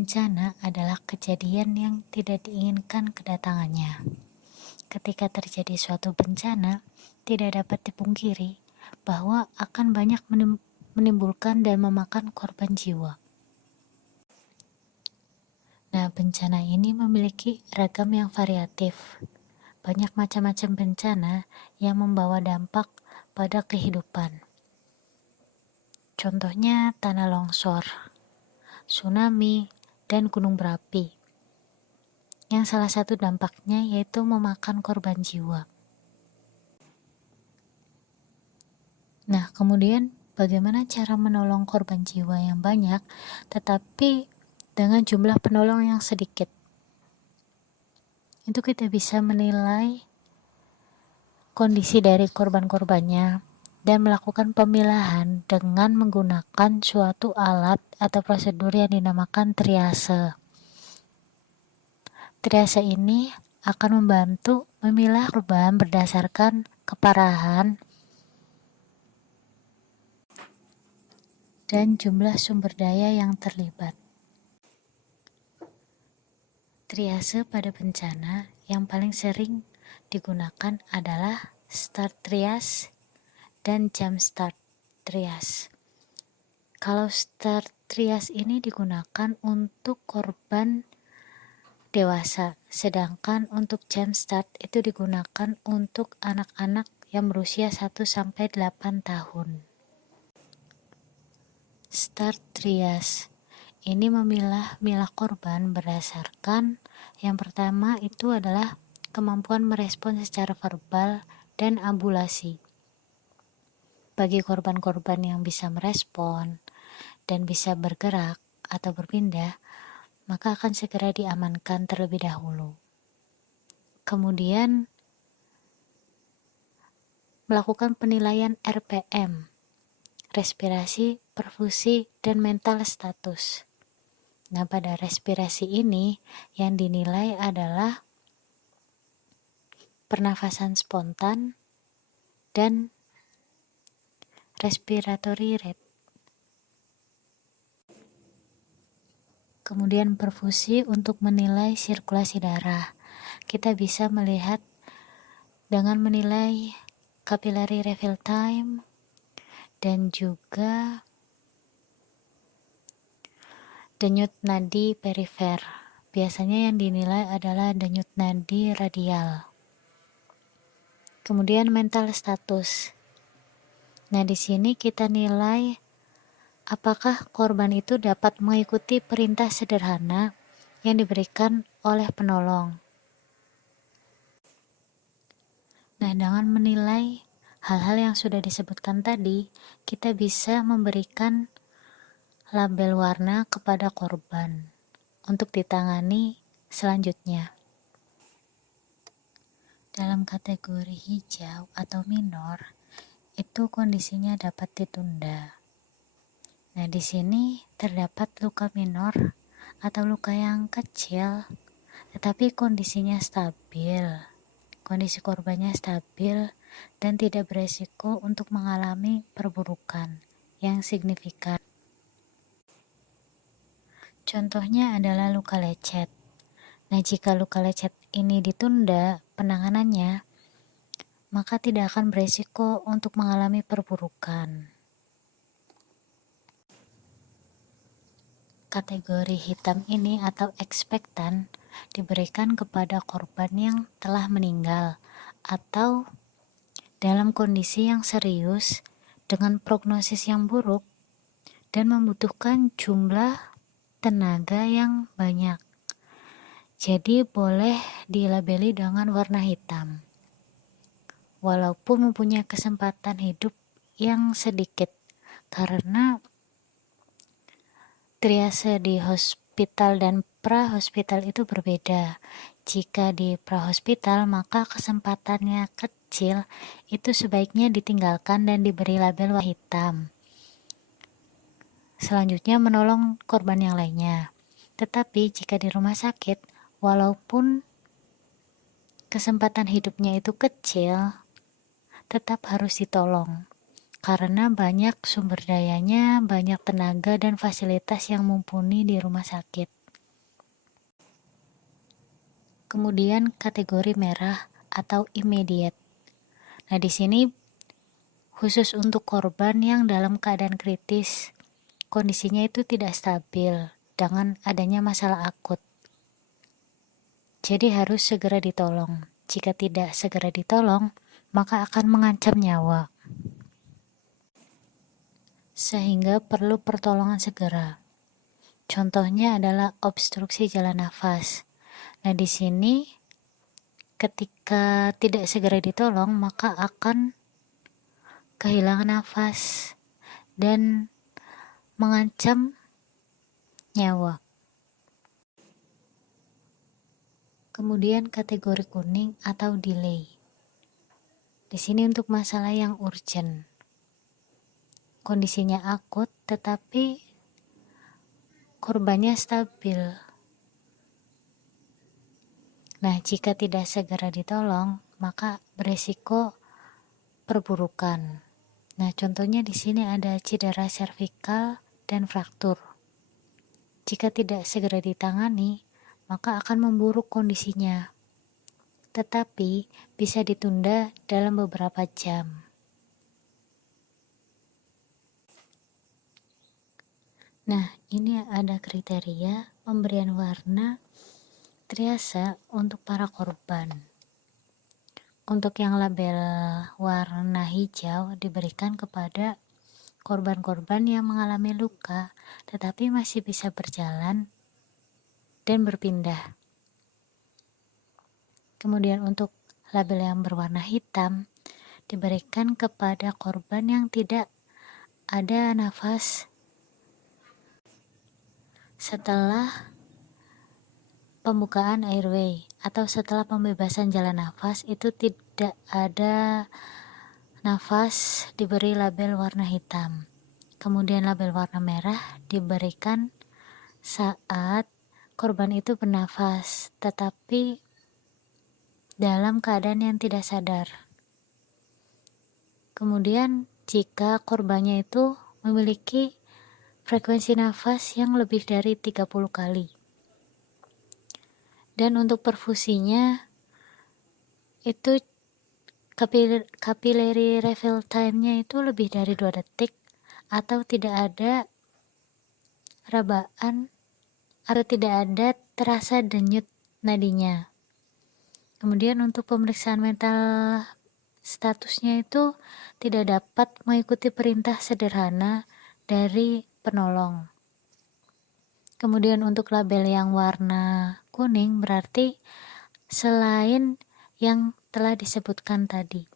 Bencana adalah kejadian yang tidak diinginkan kedatangannya. Ketika terjadi suatu bencana, tidak dapat dipungkiri bahwa akan banyak menimbulkan dan memakan korban jiwa. Nah, bencana ini memiliki ragam yang variatif. Banyak macam-macam bencana yang membawa dampak pada kehidupan. Contohnya tanah longsor, tsunami, dan gunung berapi. Yang salah satu dampaknya yaitu memakan korban jiwa. Nah, kemudian bagaimana cara menolong korban jiwa yang banyak tetapi dengan jumlah penolong yang sedikit? Itu kita bisa menilai kondisi dari korban-korbannya dan melakukan pemilahan dengan menggunakan suatu alat atau prosedur yang dinamakan triase. Triase ini akan membantu memilah korban berdasarkan keparahan dan jumlah sumber daya yang terlibat. Triase pada bencana yang paling sering digunakan adalah start triase dan jump start triase. Kalau start triase ini digunakan untuk korban dewasa, sedangkan untuk jump start itu digunakan untuk anak-anak yang berusia 1-8 tahun. Start triase ini memilah korban berdasarkan yang pertama itu adalah kemampuan merespon secara verbal dan ambulasi. Bagi korban-korban yang bisa merespon dan bisa bergerak atau berpindah, maka akan segera diamankan terlebih dahulu. Kemudian melakukan penilaian RPM, respirasi, perfusi, dan mental status. Nah, pada respirasi ini yang dinilai adalah pernafasan spontan dan respiratory rate. Kemudian perfusi untuk menilai sirkulasi darah. Kita bisa melihat dengan menilai capillary refill time dan juga denyut nadi perifer. Biasanya yang dinilai adalah denyut nadi radial. Kemudian mental status. Nah, di sini kita nilai apakah korban itu dapat mengikuti perintah sederhana yang diberikan oleh penolong. Nah, dengan menilai hal-hal yang sudah disebutkan tadi, kita bisa memberikan label warna kepada korban untuk ditangani selanjutnya. Dalam kategori hijau atau minor, itu kondisinya dapat ditunda. Nah, di sini terdapat luka minor atau luka yang kecil, tetapi kondisinya stabil. Kondisi korbannya stabil dan tidak beresiko untuk mengalami perburukan yang signifikan. Contohnya adalah luka lecet. Nah, jika luka lecet ini ditunda penanganannya, maka tidak akan beresiko untuk mengalami perburukan. Kategori hitam ini atau ekspektan diberikan kepada korban yang telah meninggal atau dalam kondisi yang serius dengan prognosis yang buruk dan membutuhkan jumlah tenaga yang banyak. Jadi boleh dilabeli dengan warna hitam. Walaupun mempunyai kesempatan hidup yang sedikit karena triase di hospital dan prahospital itu berbeda. Jika di prahospital maka kesempatannya kecil, itu sebaiknya ditinggalkan dan diberi label warna hitam. Selanjutnya menolong korban yang lainnya. Tetapi jika di rumah sakit, walaupun kesempatan hidupnya itu kecil, tetap harus ditolong. Karena banyak sumber dayanya, banyak tenaga dan fasilitas yang mumpuni di rumah sakit. Kemudian kategori merah atau immediate. Nah, di sini khusus untuk korban yang dalam keadaan kritis, kondisinya itu tidak stabil dengan adanya masalah akut. Jadi harus segera ditolong. Jika tidak segera ditolong, maka akan mengancam nyawa. Sehingga perlu pertolongan segera. Contohnya adalah obstruksi jalan nafas. Nah, di sini ketika tidak segera ditolong, maka akan kehilangan nafas dan mengancam nyawa. Kemudian kategori kuning atau delay. Di sini untuk masalah yang urgent. Kondisinya akut tetapi korbannya stabil. Nah, jika tidak segera ditolong, maka beresiko perburukan. Nah, contohnya di sini ada cedera servikal dan fraktur. Jika tidak segera ditangani, maka akan memburuk kondisinya. Tetapi bisa ditunda dalam beberapa jam. Nah, ini ada kriteria pemberian warna triase untuk para korban. Untuk yang label warna hijau diberikan kepada korban-korban yang mengalami luka tetapi masih bisa berjalan dan berpindah. Kemudian untuk label yang berwarna hitam diberikan kepada korban yang tidak ada nafas setelah pembukaan airway atau setelah pembebasan jalan nafas, itu tidak ada nafas, diberi label warna hitam. Kemudian label warna merah diberikan saat korban itu bernafas tetapi dalam keadaan yang tidak sadar. Kemudian jika korbannya itu memiliki frekuensi nafas yang lebih dari 30 kali. Dan untuk perfusinya itu capillary refill time-nya itu lebih dari 2 detik atau tidak ada rabaan atau tidak ada terasa denyut nadinya. Kemudian untuk pemeriksaan mental statusnya itu tidak dapat mengikuti perintah sederhana dari penolong. Kemudian untuk label yang warna kuning berarti selain yang telah disebutkan tadi.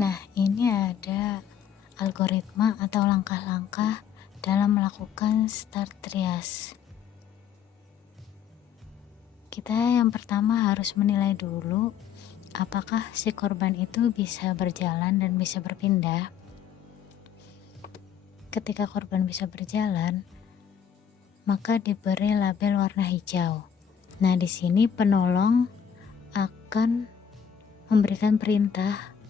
Nah, ini ada algoritma atau langkah-langkah dalam melakukan start triage. Kita yang pertama harus menilai dulu apakah si korban itu bisa berjalan dan bisa berpindah. Ketika korban bisa berjalan, maka diberi label warna hijau. Nah, di sini penolong akan memberikan perintah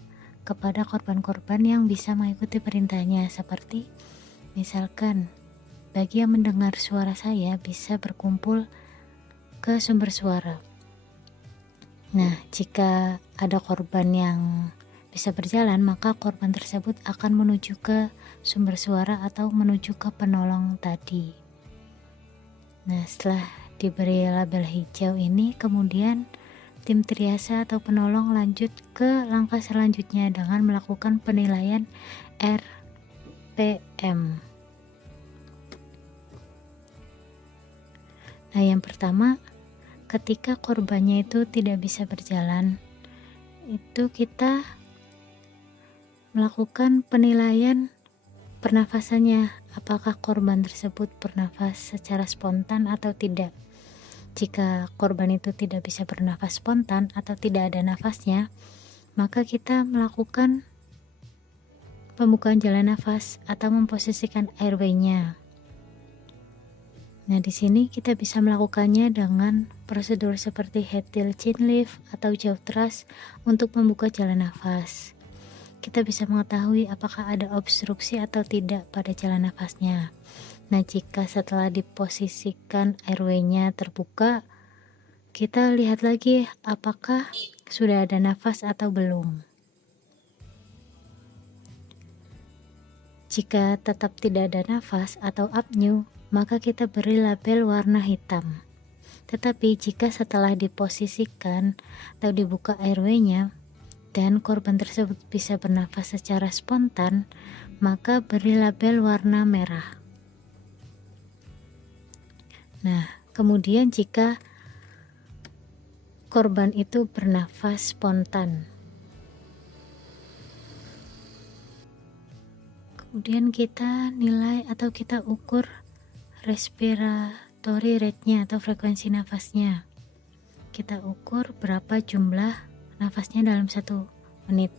kepada korban-korban yang bisa mengikuti perintahnya, seperti misalkan bagi yang mendengar suara saya bisa berkumpul ke sumber suara. Nah, jika ada korban yang bisa berjalan, maka korban tersebut akan menuju ke sumber suara atau menuju ke penolong tadi. Nah, setelah diberi label hijau ini, kemudian tim triase atau penolong lanjut ke langkah selanjutnya dengan melakukan penilaian RPM. Nah, yang pertama, ketika korbannya itu tidak bisa berjalan, itu kita melakukan penilaian pernafasannya, apakah korban tersebut bernafas secara spontan atau tidak. Jika korban itu tidak bisa bernafas spontan atau tidak ada nafasnya, maka kita melakukan pembukaan jalan nafas atau memposisikan airway-nya. Nah, di sini kita bisa melakukannya dengan prosedur seperti head till chin lift atau jaw thrust untuk membuka jalan nafas. Kita bisa mengetahui apakah ada obstruksi atau tidak pada jalan nafasnya. Nah, jika setelah diposisikan airway-nya terbuka, kita lihat lagi apakah sudah ada nafas atau belum. Jika tetap tidak ada nafas atau apnea, maka kita beri label warna hitam. Tetapi jika setelah diposisikan atau dibuka airway-nya dan korban tersebut bisa bernafas secara spontan, maka beri label warna merah. Nah, kemudian jika korban itu bernafas spontan, kemudian kita nilai atau kita ukur respiratory rate-nya atau frekuensi nafasnya. Kita ukur berapa jumlah nafasnya dalam 1 menit.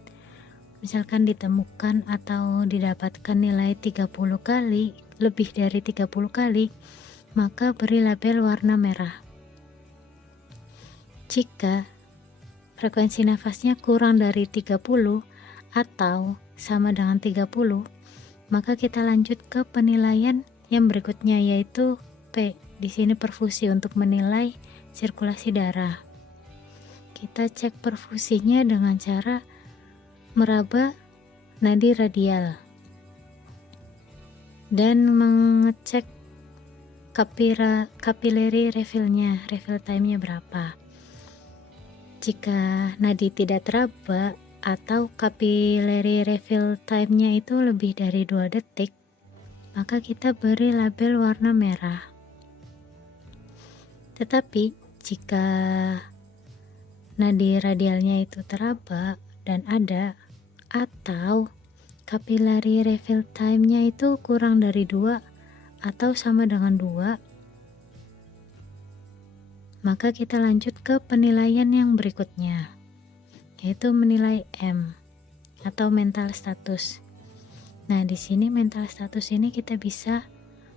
Misalkan ditemukan atau didapatkan nilai 30 kali, lebih dari 30 kali, maka beri label warna merah. Jika frekuensi nafasnya kurang dari 30 atau sama dengan 30, maka kita lanjut ke penilaian yang berikutnya, yaitu P. Di sini perfusi untuk menilai sirkulasi darah. Kita cek perfusinya dengan cara meraba nadi radial dan mengecek capillary refill-nya, refill time-nya berapa. Jika nadi tidak teraba atau capillary refill time-nya itu lebih dari 2 detik, maka kita beri label warna merah. Tetapi jika nadi radialnya itu teraba dan ada, atau capillary refill time-nya itu kurang dari 2 atau sama dengan 2, maka kita lanjut ke penilaian yang berikutnya, yaitu menilai M atau mental status. Nah, di sini mental status ini kita bisa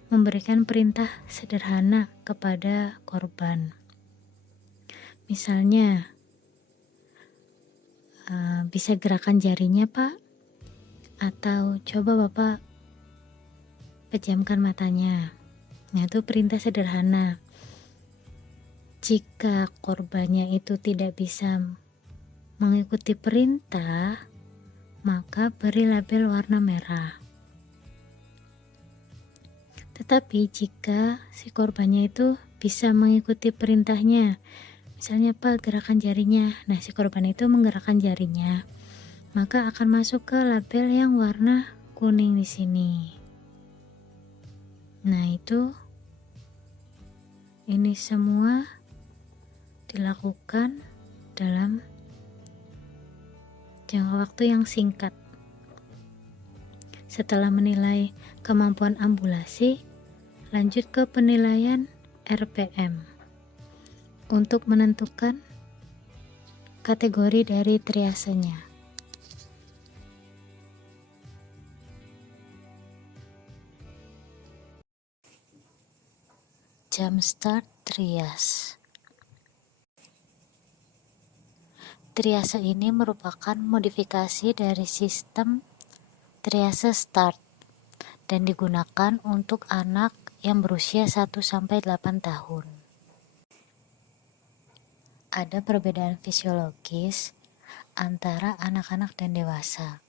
memberikan perintah sederhana kepada korban. Misalnya, bisa gerakan jarinya, Pak? Atau coba Bapak pejamkan matanya. Nah, itu perintah sederhana. Jika korbannya itu tidak bisa mengikuti perintah, maka beri label warna merah. Tetapi jika si korbannya itu bisa mengikuti perintahnya, misalnya Pak gerakan jarinya, nah si korban itu menggerakkan jarinya, maka akan masuk ke label yang warna kuning di sini. Nah, ini semua dilakukan dalam jangka waktu yang singkat. Setelah menilai kemampuan ambulasi, lanjut ke penilaian RPM untuk menentukan kategori dari triasenya. Jumpstart trias. Triase ini merupakan modifikasi dari sistem triase START dan digunakan untuk anak yang berusia 1-8 tahun. Ada perbedaan fisiologis antara anak-anak dan dewasa.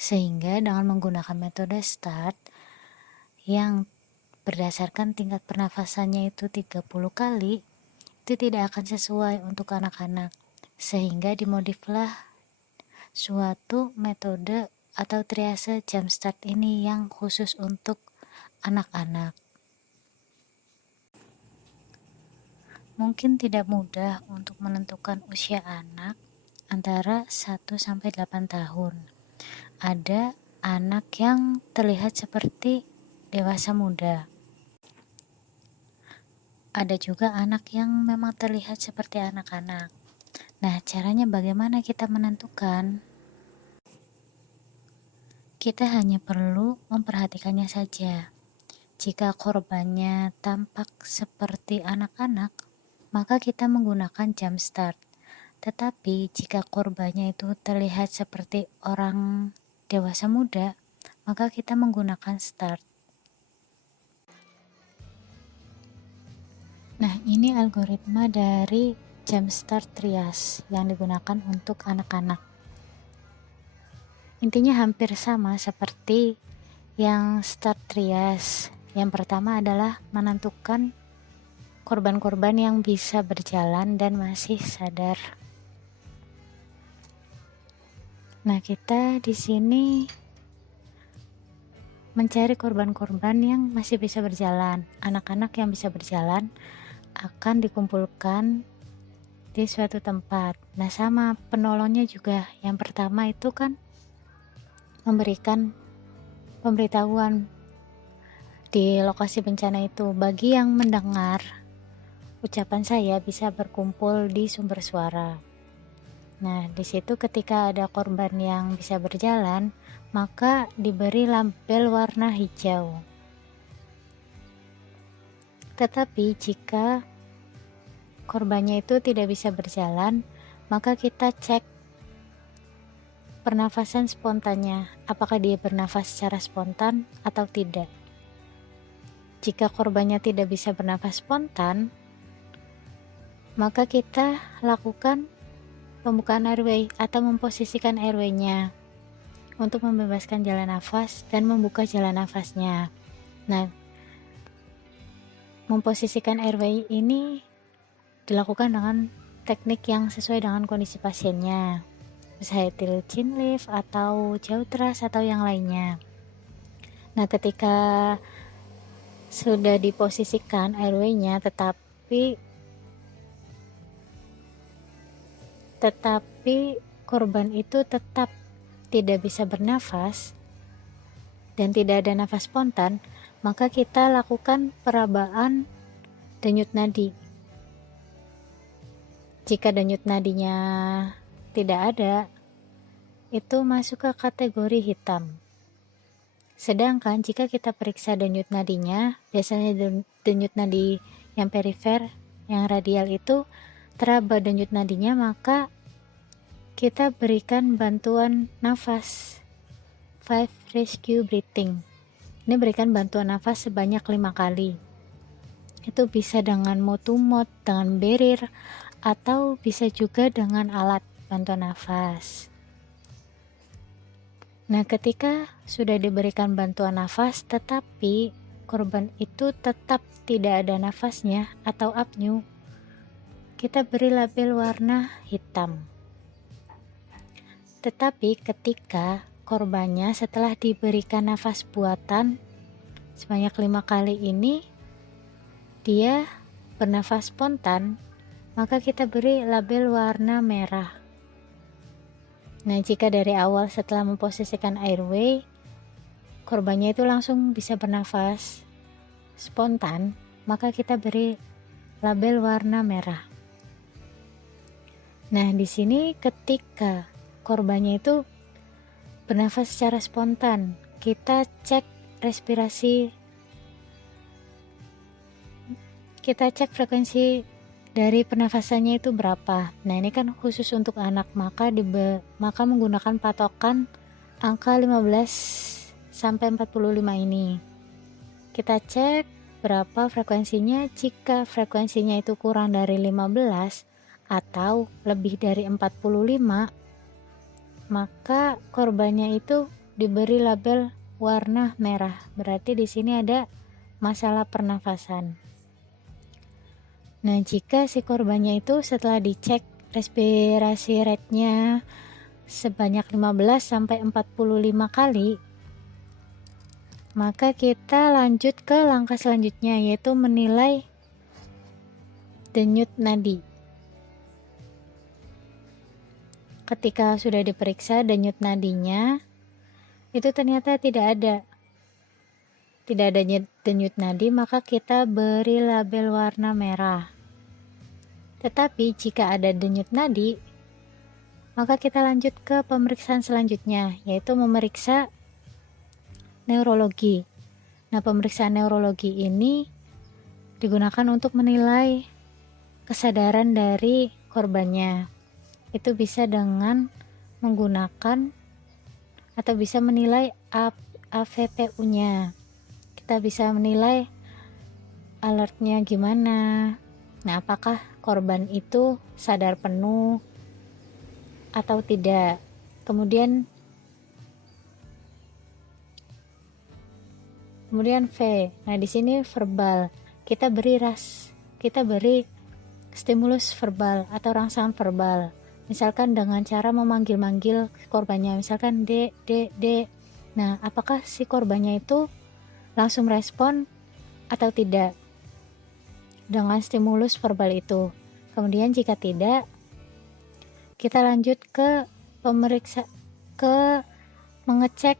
Sehingga dengan menggunakan metode START yang berdasarkan tingkat pernafasannya itu 30 kali, itu tidak akan sesuai untuk anak-anak. Sehingga dimodiflah suatu metode atau triase jumpstart ini yang khusus untuk anak-anak. Mungkin tidak mudah untuk menentukan usia anak antara 1-8 tahun. Ada anak yang terlihat seperti dewasa muda. Ada juga anak yang memang terlihat seperti anak-anak. Nah, caranya bagaimana kita menentukan? Kita hanya perlu memperhatikannya saja. jika korbannya tampak seperti anak-anak, maka kita menggunakan jump start. Tetapi jika korbannya itu terlihat seperti orang dewasa muda, maka kita menggunakan start. Nah, ini algoritma dari jump start trias yang digunakan untuk anak-anak. Intinya hampir sama seperti yang start trias. Yang pertama adalah menentukan korban-korban yang bisa berjalan dan masih sadar. Nah, kita di sini mencari korban-korban yang masih bisa berjalan. Anak-anak yang bisa berjalan akan dikumpulkan di suatu tempat. Nah, sama penolongnya juga. Yang pertama itu kan memberikan pemberitahuan di lokasi bencana itu. Bagi yang mendengar ucapan saya bisa berkumpul di sumber suara. Nah, di situ ketika ada korban yang bisa berjalan, maka diberi label warna hijau. Tetapi jika korbannya itu tidak bisa berjalan, maka kita cek pernafasan spontannya, apakah dia bernafas secara spontan atau tidak. Jika korbannya tidak bisa bernafas spontan, maka kita lakukan pembukaan airway atau memposisikan airway-nya untuk membebaskan jalan nafas dan membuka jalan nafasnya. Nah, memposisikan airway ini dilakukan dengan teknik yang sesuai dengan kondisi pasiennya, misalnya til chin lift atau jauh teras atau yang lainnya. Nah, ketika sudah diposisikan airway-nya tetapi korban itu tetap tidak bisa bernafas dan tidak ada nafas spontan, maka kita lakukan perabaan denyut nadi. Jika denyut nadinya tidak ada, itu masuk ke kategori hitam. Sedangkan jika kita periksa denyut nadinya, biasanya denyut nadi yang perifer, yang radial itu teraba denyut nadinya, maka kita berikan bantuan nafas 5 rescue breathing. Ini berikan bantuan nafas sebanyak 5 kali. Itu bisa dengan mouth to mouth, dengan barrier, atau bisa juga dengan alat bantuan nafas. Nah, ketika sudah diberikan bantuan nafas tetapi korban itu tetap tidak ada nafasnya atau apnea, kita beri label warna hitam. Tetapi ketika korbannya setelah diberikan nafas buatan sebanyak 5 kali ini dia bernafas spontan, maka kita beri label warna merah. Nah, jika dari awal setelah memposisikan airway korbannya itu langsung bisa bernafas spontan, maka kita beri label warna merah. Nah, di sini ketika korbannya itu bernafas secara spontan, kita cek respirasi, kita cek frekuensi dari pernafasannya itu berapa. Nah, ini kan khusus untuk anak, maka menggunakan patokan angka 15 sampai 45 ini. Kita cek berapa frekuensinya. Jika frekuensinya itu kurang dari 15 atau lebih dari 45, maka korbannya itu diberi label warna merah. Berarti di sini ada masalah pernafasan. Nah, jika si korbannya itu setelah dicek respirasi rate-nya sebanyak 15 sampai 45 kali, maka kita lanjut ke langkah selanjutnya, yaitu menilai denyut nadi. Ketika sudah diperiksa denyut nadinya, itu ternyata tidak ada denyut nadi, maka kita beri label warna merah. Tetapi jika ada denyut nadi, maka kita lanjut ke pemeriksaan selanjutnya, yaitu memeriksa neurologi. Nah, pemeriksaan neurologi ini digunakan untuk menilai kesadaran dari korbannya. Itu bisa dengan menggunakan atau bisa menilai AVPU-nya. Kita bisa menilai alertnya gimana. Nah, apakah korban itu sadar penuh atau tidak. Kemudian V. Nah, di sini verbal. Kita beri stimulus verbal atau rangsangan verbal. Misalkan dengan cara memanggil-manggil korbannya, misalkan dek, dek, dek. Nah, apakah si korbannya itu langsung respon atau tidak dengan stimulus verbal itu. Kemudian jika tidak, kita lanjut ke mengecek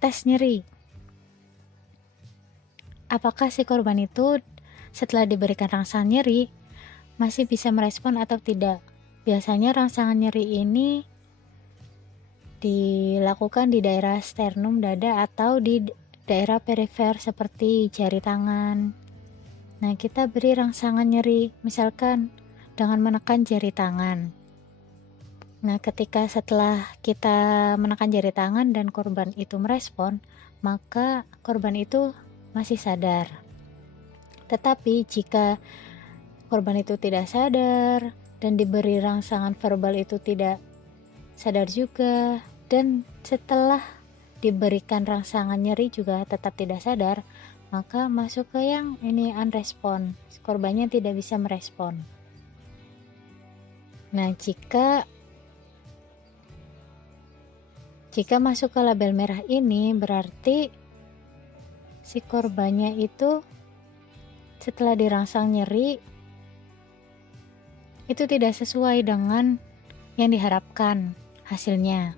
tes nyeri. Apakah si korban itu setelah diberikan rangsangan nyeri masih bisa merespon atau tidak. Biasanya rangsangan nyeri ini dilakukan di daerah sternum dada atau di daerah perifer seperti jari tangan. Nah, kita beri rangsangan nyeri misalkan dengan menekan jari tangan. Nah, ketika setelah kita menekan jari tangan dan korban itu merespon, maka korban itu masih sadar. Tetapi jika korban itu tidak sadar dan diberi rangsangan verbal itu tidak sadar juga, dan setelah diberikan rangsangan nyeri juga tetap tidak sadar, maka masuk ke yang ini unrespon, korbannya tidak bisa merespon. Nah, jika masuk ke label merah ini berarti si korbannya itu setelah dirangsang nyeri itu tidak sesuai dengan yang diharapkan hasilnya.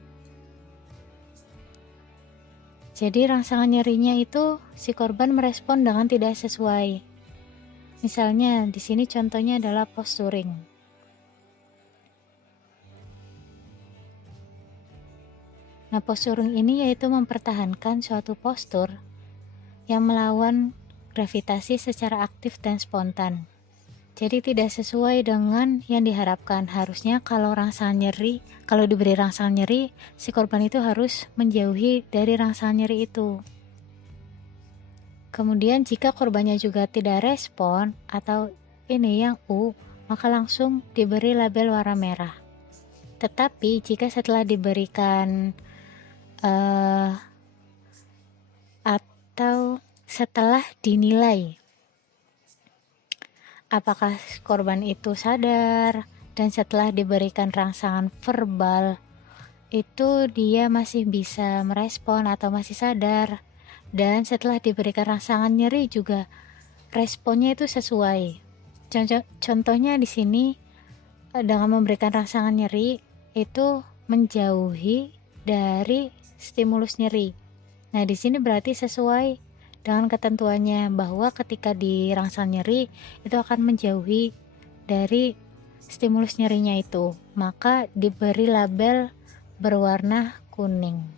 Jadi rangsangan nyerinya itu si korban merespon dengan tidak sesuai. Misalnya di sini contohnya adalah posturing. Nah, posturing ini yaitu mempertahankan suatu postur yang melawan gravitasi secara aktif dan spontan. Jadi tidak sesuai dengan yang diharapkan. Harusnya kalau diberi rangsangan nyeri, si korban itu harus menjauhi dari rangsangan nyeri itu. Kemudian jika korbannya juga tidak respon atau ini yang U, maka langsung diberi label warna merah. Tetapi jika setelah diberikan atau setelah dinilai apakah korban itu sadar dan setelah diberikan rangsangan verbal itu dia masih bisa merespon atau masih sadar, dan setelah diberikan rangsangan nyeri juga responnya itu sesuai. Contohnya di sini dengan memberikan rangsangan nyeri itu menjauhi dari stimulus nyeri. Nah, di sini berarti sesuai dengan ketentuannya bahwa ketika dirangsang nyeri itu akan menjauhi dari stimulus nyerinya itu, maka diberi label berwarna kuning.